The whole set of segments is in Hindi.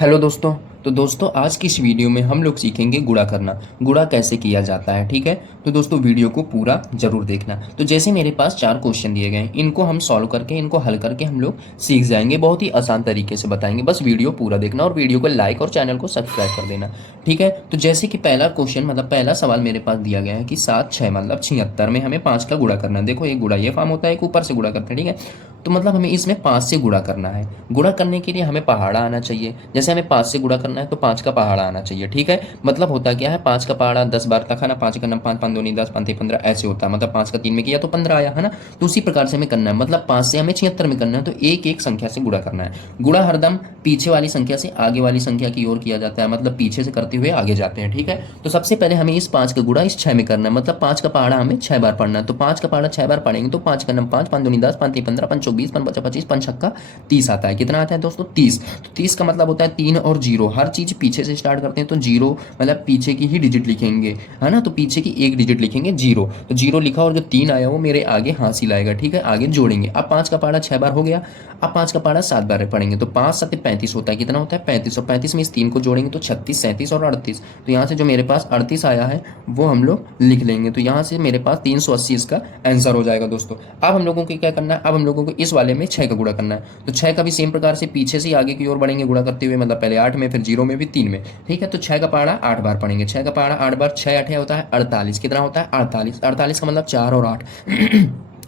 हेलो दोस्तों। तो दोस्तों आज की इस वीडियो में हम लोग सीखेंगे गुणा करना। गुणा कैसे किया जाता है, ठीक है। तो दोस्तों वीडियो को पूरा जरूर देखना। तो जैसे मेरे पास 4 क्वेश्चन दिए गए हैं, इनको हम सॉल्व करके इनको हल करके हम लोग सीख जाएंगे। बहुत ही आसान तरीके से बताएंगे, बस वीडियो पूरा देखना और वीडियो को लाइक और चैनल को सब्सक्राइब कर देना, ठीक है। तो जैसे कि पहला क्वेश्चन मतलब पहला सवाल मेरे पास दिया गया है कि 7 6 मतलब 76 में हमें 5 का गुणा करना है। देखो एक गुणा ये फॉर्म होता है, एक ऊपर से गुणा करते हैं, ठीक है। तो मतलब हमें इसमें 5 से गुणा करना है। गुणा करने के लिए हमें पहाड़ा आना चाहिए। जैसे हमें 5 से गुणा करना है तो 5 का पहाड़ा आना चाहिए, ठीक है। मतलब होता क्या है, 5 का पहाड़ा 10 बार तक है ना। 5 का नम 5 5 दूनी 10 5 15 ऐसे होता है। मतलब 5 का 3 में किया तो 15 आया, है ना। तो उसी प्रकार से हमें करना है। मतलब 5 से हमें 76 में करना है, तो एक एक संख्या से गुणा करना है। गुणा हरदम पीछे वाली संख्या से आगे वाली संख्या की ओर किया जाता है। मतलब पीछे से करते हुए आगे जाते हैं, ठीक है। तो सबसे पहले हमें इस 5 का गुणा इस 6 में करना है। मतलब 5 का पहाड़ा हमें 6 बार पढ़ना है। तो 5 का पहाड़ा 6 बार पढ़ेंगे तो 5 का नम 5 5 दूनी 10 5 3 15 5 24 5 25 25 5 छक्का 30 आता है। कितना आता है दोस्तों? 30। तो 30 का मतलब होता है 3 और 0। हर चीज पीछे से स्टार्ट करते हैं तो 0 मतलब पीछे की ही डिजिट लिखेंगे, है ना। तो पीछे की एक डिजिट लिखेंगे 0। तो 0 लिखा और जो 3 आया वो मेरे आगे हासिल आएगा, ठीक है। आगे जोड़ेंगे। अब 5 का पहाड़ा 6 बार हो गया। अब 5 का पहाड़ा 7 बार पढ़ेंगे तो 5 7 35 होता है। कितना होता है? 35। और 35 में इस 3 को जोड़ेंगे तो 36 37 और 38। तो यहाँ से जो मेरे पास 38 आया है वो हम लोग लिख लेंगे। तो यहाँ से मेरे पास 380 इसका आंसर हो जाएगा दोस्तों। अब हम लोगों को क्या करना है, अब हम लोगों को इस वाले में 6 का गुणा करना है। तो 6 का भी सेम प्रकार से पीछे से आगे की ओर बढ़ेंगे गुणा करते हुए। मतलब पहले 8 में, फिर 0 में, फिर 3 में, ठीक है। तो 6 का पहाड़ा 8 बार पढ़ेंगे। 6 का पहाड़ा 8 बार, 6 8 होता है 48। कितना होता है? 48। 48 का मतलब 4 और 8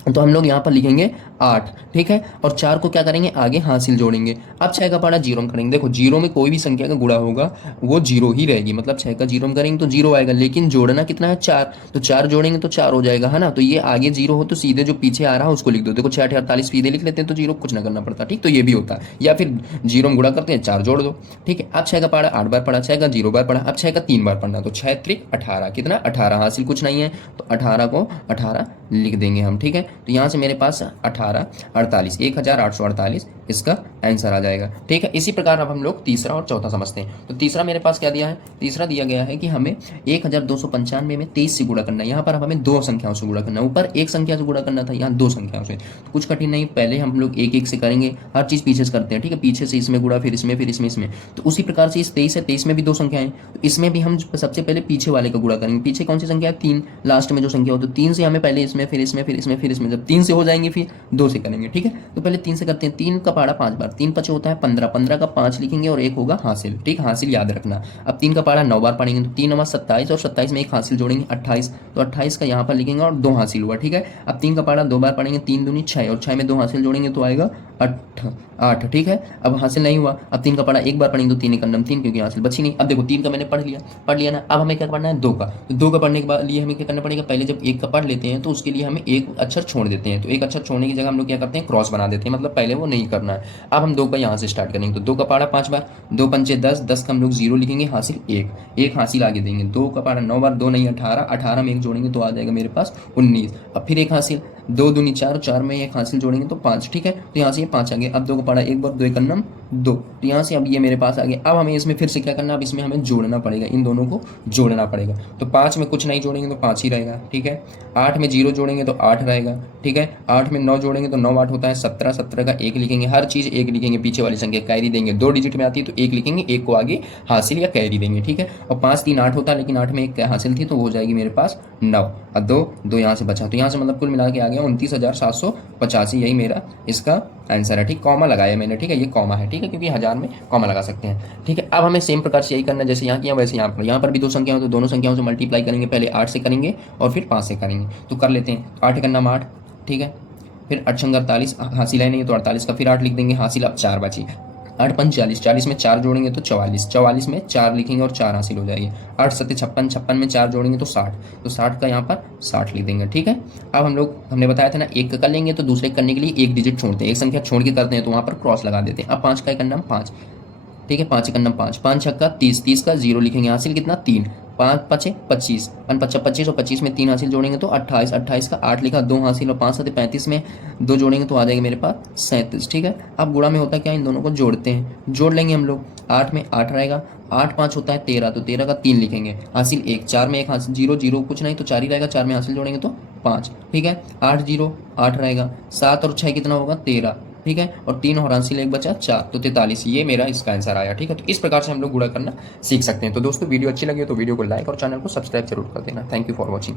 तो हम लोग यहाँ पर लिखेंगे 8, ठीक है। और 4 को क्या करेंगे, आगे हासिल जोड़ेंगे। अब 6 का पहाड़ा 0 में करेंगे। देखो 0 में कोई भी संख्या का गुणा होगा वो 0 ही रहेगी। मतलब 6 का 0 में करेंगे तो 0 आएगा, लेकिन जोड़ना कितना है? 4। तो 4 जोड़ेंगे तो 4 हो जाएगा, है ना। तो ये आगे 0 हो तो सीधे जो पीछे आ रहा है उसको लिख दो। देखो 6 8 48 सीधे लिख लेते हैं तो 0 कुछ ना करना पड़ता, ठीक। तो ये भी होता है। या फिर 0 में गुणा करते हैं, 4 जोड़ दो, ठीक है। अब 6 का पहाड़ा 8 बार पढ़ा, 6 का 0 बार पढ़ा। अब 6 का 3 बार पढ़ना, तो 6 त्रिक 18। कितना? 18। हासिल कुछ नहीं है तो 18 को 18 लिख देंगे हम, ठीक है। तो यहाँ से मेरे पास 18 48 1848 इसका आंसर आ जाएगा, ठीक है। इसी प्रकार अब हम लोग तीसरा और चौथा समझते हैं। तो तीसरा मेरे पास क्या दिया है? तीसरा दिया गया है कि हमें 1295 में 23 से गुणा करना है। यहाँ पर अब हमें 2 संख्याओं से गुणा करना है। ऊपर एक संख्या से गुणा करना था, यहाँ 2 संख्याओं से। तो कुछ कठिन नहीं, पहले हम लोग एक एक से करेंगे। हर चीज़ पीछे से करते हैं, ठीक है। पीछे से इसमें गुणा, फिर इसमें, फिर इसमें, इसमें। तो उसी प्रकार से इस 23 है, 23 में भी 2 संख्याएं। तो इसमें भी हम सबसे पहले पीछे वाले का गुणा करेंगे। पीछे कौन सी संख्या है? 3। लास्ट में जो संख्या हो तो 3 से हमें पहले इसमें, फिर इसमें, फिर इसमें, फिर इसमें। जब 3 से हो जाएंगे फिर 2 से करेंगे, ठीक है। तो पहले 3 से करते हैं। 3 का पहाड़ा 5 बार, 3 5 होता है 15। 15 का 5 लिखेंगे और एक होगा हासिल, ठीक। हासिल याद रखना। अब 3 का पहाड़ा 9 बार पढ़ेंगे तो 3 9 27 और 27 में एक हासिल जोड़ेंगे 28। तो 28 का यहाँ पर लिखेंगे और 2 हासिल हुआ, ठीक है। अब 3 का पहाड़ा 2 बार पढ़ेंगे, 3 दूनी 6 और 6 में 2 हासिल जोड़ेंगे तो आएगा 8, ठीक है। अब हासिल नहीं हुआ। अब 3 का पढ़ा 1 बार पढ़ेंगे तो 3 एक नम 3, क्योंकि हासिल बची नहीं। अब देखो 3 का मैंने पढ़ लिया ना। अब हमें क्या पढ़ना है? 2 का। तो 2 का पढ़ने के लिए हमें क्या करना पड़ेगा? पहले जब 1 का पढ़ लेते हैं तो उसके लिए हमें एक अक्षर छोड़ देते हैं। तो एक अक्षर छोड़ने की जगह हम लोग क्या करते हैं? क्रॉस बना देते हैं। मतलब पहले वो नहीं करना है। अब हम 2 का यहाँ से स्टार्ट करेंगे। तो 2 का पढ़ा 5 बार, 2 पंचे 10, 10 का हम लोग 0 लिखेंगे, हासिल 1, एक हासिल आगे देंगे। 2 का पढ़ा 9 बार, 2 नहीं 18, 18 में एक जोड़ेंगे तो आ जाएगा मेरे पास 19। अब फिर एक हासिल, 2 दूनी 4, 4 में एक हासिल जोड़ेंगे तो 5, ठीक है। तो यहाँ से ये 5 आ गए। अब 2 को पढ़ा 1 बार, 2 एक नम 2। तो यहाँ से अब ये मेरे पास आ गया। अब हमें इसमें फिर से क्या करना? अब इसमें हमें जोड़ना पड़ेगा, इन दोनों को जोड़ना पड़ेगा। तो 5 में कुछ नहीं जोड़ेंगे तो 5 ही रहेगा, ठीक है। 8 में 0 जोड़ेंगे तो 8 रहेगा, ठीक है। 8 में 9 जोड़ेंगे तो 9 8 होता है 17। 17 का 1 लिखेंगे, हर चीज़ 1 लिखेंगे। पीछे वाली संख्या कैरी देंगे, 2 डिजिट में आती है तो 1 लिखेंगे, 1 को आगे हासिल या कैरी देंगे, ठीक है। और 5 3 8 होता है, लेकिन 8 में एक हासिल थी तो हो जाएगी मेरे पास 9। और 2 यहाँ से बचा। तो यहाँ से मतलब कुल मिला के आ गया 29,785। यही मेरा इसका आंसर है, ठीक। कॉमा लगाया मैंने, ठीक है। ये कॉमा है, ठीक है, क्योंकि 1000 में कॉमा लगा सकते हैं, ठीक है। अब हमें सेम प्रकार से यही करना है जैसे यहाँ किया वैसे यहाँ पर भी 2 संख्या हो तो दोनों संख्याओं से मल्टीप्लाई करेंगे। पहले 8 से करेंगे और फिर 5 से करेंगे। तो कर लेते हैं। 8 का नाम 8, ठीक है। फिर 8 छंग 48, हासिल है नहीं तो 48 का फिर 8 लिख देंगे, हासिल अब 4 बची। 8 पंच 40, 40 में 4 जोड़ेंगे तो 44, 44 में 4 लिखेंगे और 4 हासिल हो जाएगी। 8 सत्ते 56, 56 में 4 जोड़ेंगे तो 60, तो 60 का यहाँ पर 60 लिख देंगे, ठीक है। अब हमने बताया था ना, एक का कर लेंगे तो दूसरे करने के लिए एक डिजिट छोड़ते हैं, एक संख्या छोड़ के करते हैं तो वहाँ पर क्रॉस लगा देते हैं। अब 5 का एक नाम 5, ठीक है। 5 एक नाम 5, 5 छक्का 30, 30 का 0 लिखेंगे, हासिल कितना? 3। 5 5 25, 5 5 25 और 25 में 3 हासिल जोड़ेंगे तो 28, 28 का 8 लिखा, 2 हासिल और 5 7 35 में 2 जोड़ेंगे तो आ जाएगा मेरे पास 37, ठीक है। अब गुणा में होता है क्या? इन दोनों को जोड़ते हैं, जोड़ लेंगे हम लोग। 8 में 8 रहेगा, 8 5 होता है 13, तो 13 का 3 लिखेंगे, हासिल 1। 4 में एक हासिल 0 0 कुछ नहीं तो 4 ही रहेगा, 4 में हासिल जोड़ेंगे तो 5, ठीक है। 8 0 8 रहेगा, 7 और 6 कितना होगा? 13, ठीक है, और 3 और 80 एक बचा 4, तो 43, ये मेरा इसका आंसर आया। ठीक है, तो इस प्रकार से हम लोग गुणा करना सीख सकते हैं। तो दोस्तों वीडियो अच्छी लगी हो तो वीडियो को लाइक और चैनल को सब्सक्राइब जरूर कर देना। Thank you for watching.